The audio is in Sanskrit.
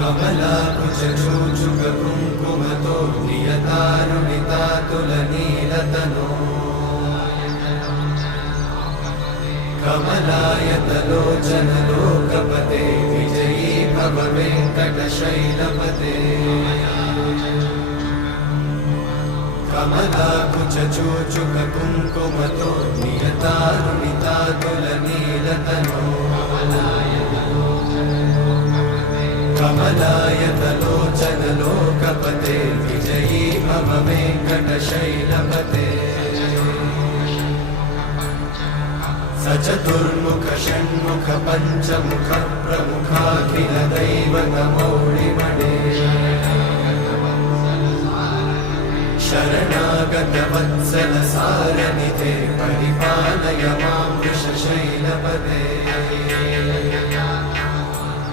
कमलाकुचूचुककुङ्कुमतो नियतारुणितातुलनीलतनो कमलायतलोचनलोकपते विजयी भव वेङ्कटशैलपते कमलाकुचूचुककुङ्कुमतो नियतारुणितातुलनीलतनो कमलायतलोचनलोकपते विजयी भव वेङ्कटशैलपते सचतुर्मुख षण्मुख पञ्चमुख प्रमुखाखिलदैवतमौलिमणे शरणागतवत्सल सार